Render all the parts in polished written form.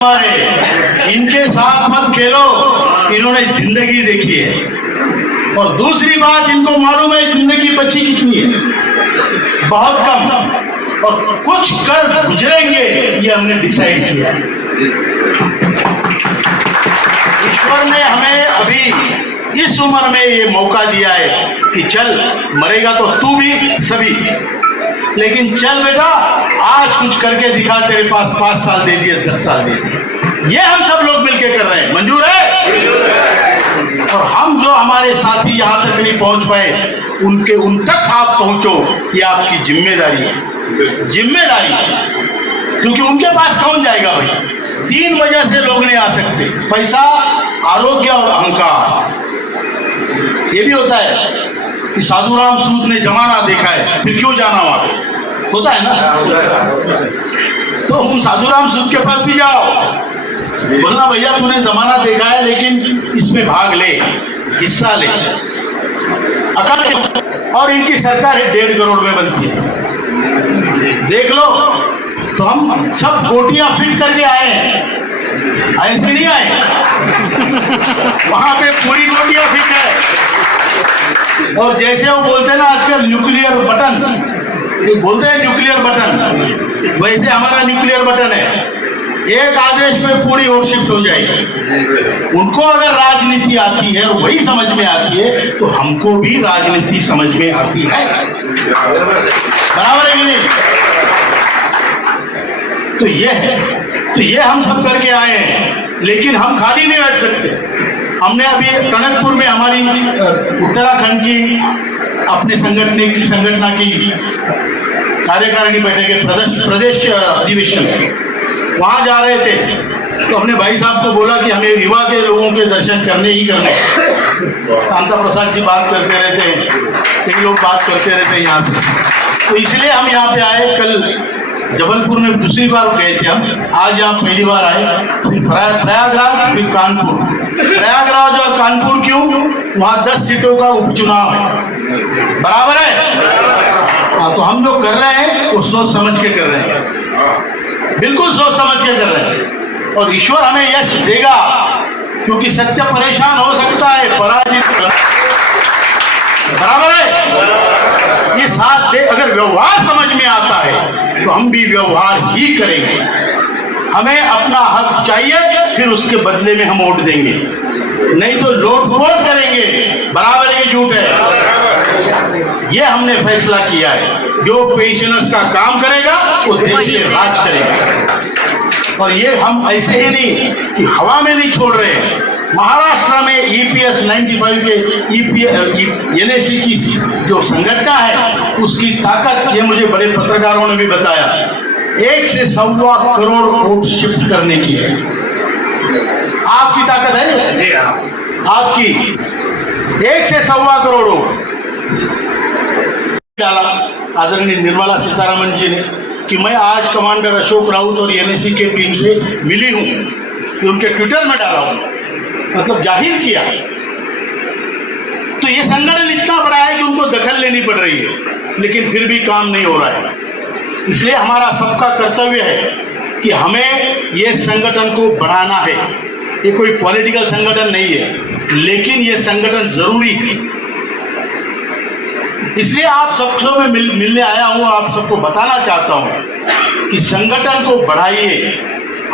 हमारे इनके साथ मत खेलो, इन्होंने जिंदगी देखी है। और दूसरी बात, इनको मालूम है जिंदगी बची कितनी है, बहुत कम, और कुछ कर गुजरेंगे ये हमने डिसाइड किया। ईश्वर ने हमें अभी इस उम्र में ये मौका दिया है कि चल, मरेगा तो तू भी, सभी, लेकिन चल बेटा, आज कुछ करके दिखा। तेरे पास 5 साल दे दिए, 10 साल दे दिए, ये हम सब लोग मिलके कर रहे हैं। मंजूर है? और हम जो हमारे साथी यहाँ तक नहीं पहुंच पाए, उन तक आप पहुंचो, ये आपकी जिम्मेदारी है, जिम्मेदारी है। क्योंकि उनके पास कौन जाएगा भाई? 3 वजह से लोग नहीं आ सकते: पैसा, आरोग्य और अहंकार। ये भी होता है कि साधुराम सूत ने जमाना देखा है, फिर क्यों जाना वहां पे? होता है ना? तो तुम साधुराम सूत के पास भी जाओ, बोलना भैया तूने जमाना देखा है, लेकिन इसमें भाग ले, हिस्सा ले। अकल, और इनकी सरकार है 1.5 करोड़ में बनती है, देख लो। तो हम सब गोटियां फिट करके आए हैं, ऐसे नहीं आए। वहां पे पूरी गोटियां फिट है। और जैसे वो बोलते हैं ना आजकल न्यूक्लियर बटन, ये बोलते हैं न्यूक्लियर बटन, वैसे हमारा न्यूक्लियर बटन है। एक आदेश में पूरी ओर शिफ्ट हो जाएगी। उनको अगर राजनीति आती है, वही समझ में आती है, तो हमको भी राजनीति समझ में आती है। बराबर है कि नहीं? तो ये हम सब करके आए हैं, लेकिन हम खाली नहीं बैठ सकते। हमने अभी टनकपुर में हमारी उत्तराखंड की अपने संगठन की कार्यकारिणी बैठक, प्रदेश अधिवेशन, वहां जा रहे थे। तो हमने भाई साहब को बोला कि हमें युवा के लोगों के दर्शन करने ही करने। कांता प्रसाद जी बात करते रहते हैं, कई लोग बात करते रहते हैं यहाँ से, तो इसलिए हम यहाँ पे आए। कल जबलपुर में दूसरी बार गए थे हम, आज यहाँ पहली बार आए। फिर प्रयागराज, फिर कानपुर। प्रयागराज और कानपुर क्यों? वहाँ 10 सीटों का उपचुनाव है, बराबर है। हाँ, तो हम जो कर रहे हैं वो सोच समझ के कर रहे हैं, बिल्कुल सोच समझ के कर रहे हैं। और ईश्वर हमें यश देगा, क्योंकि सत्य परेशान हो सकता है, पराजित, बराबर है। ये साथ दे, अगर व्यवहार समझ में आता है तो हम भी व्यवहार ही करेंगे। हमें अपना हक चाहिए, फिर उसके बदले में हम वोट देंगे, नहीं तो लूट-पोट करेंगे। बराबर है, झूठ है? ये हमने फैसला किया है। जो पेंशनर्स का काम करेगा वो देश पे राज करेगा। और ये हम ऐसे ही नहीं कि हवा में नहीं छोड़ रहे हैं। महाराष्ट्र में EPS 95 के NAC की जो संगठन है, उसकी ताकत, ये मुझे बड़े पत्रकारों ने भी बताया, 1 से 1.25 करोड़ वोट शिफ्ट करने की है। आपकी ताकत है, आपकी 1 से 1.25 करोड़ वोट डाला आदरणीय निर्मला सीतारमण जी ने कि मैं आज कमांडर अशोक राउत और NAC के टीम से मिली हूं, कि उनके ट्विटर में डाला हूं, मतलब जाहिर किया। तो ये संगठन इतना बड़ा है कि उनको दखल लेनी पड़ रही है, लेकिन फिर भी काम नहीं हो रहा है। इसलिए हमारा सबका कर्तव्य है कि हमें ये संगठन को बढ़ाना है। ये कोई पॉलिटिकल संगठन नहीं है, लेकिन ये संगठन जरूरी है। इसलिए आप सबसे मैं मिलने आया हूं, आप सबको बताना चाहता हूं कि संगठन को बढ़ाइए।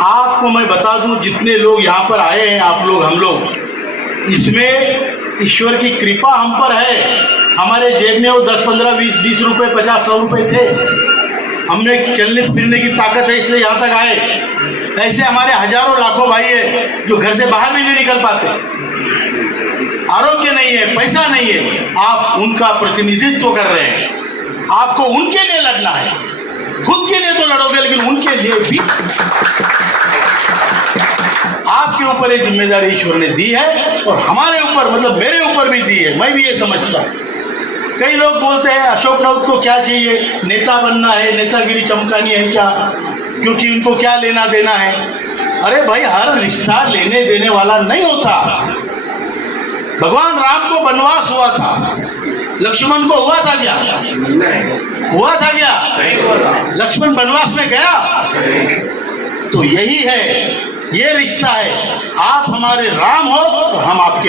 आपको मैं बता दूं, जितने लोग यहाँ पर आए हैं, आप लोग, हम लोग, इसमें ईश्वर की कृपा हम पर है। हमारे जेब में वो 10, 15, 20 रुपए, 50, 100 रुपए थे। हमने चलने फिरने की ताकत है, इसलिए यहाँ तक आए। ऐसे हमारे हजारों लाखों भाई है जो घर से बाहर भी नहीं निकल पाते, आरोग्य नहीं है, पैसा नहीं है। आप उनका प्रतिनिधित्व कर रहे हैं। आपको उनके लिए लड़ना है, खुद के लिए तो लड़ोगे, लेकिन उनके लिए भी आपके ऊपर ये जिम्मेदारी ईश्वर ने दी है, और हमारे ऊपर, मतलब मेरे ऊपर भी दी है। मैं भी ये समझता हूँ। कई लोग बोलते हैं अशोक राउत को क्या चाहिए, नेता बनना है, नेतागिरी चमकानी है क्या, क्योंकि इनको क्या लेना देना है। अरे भाई, हर रिश्ता लेने देने वाला नहीं होता। भगवान राम को वनवास हुआ था, लक्ष्मण को हुआ था क्या? हुआ था क्या? लक्ष्मण वनवास में गया? तो यही है ये रिश्ता है। आप हमारे राम हो तो हम आपके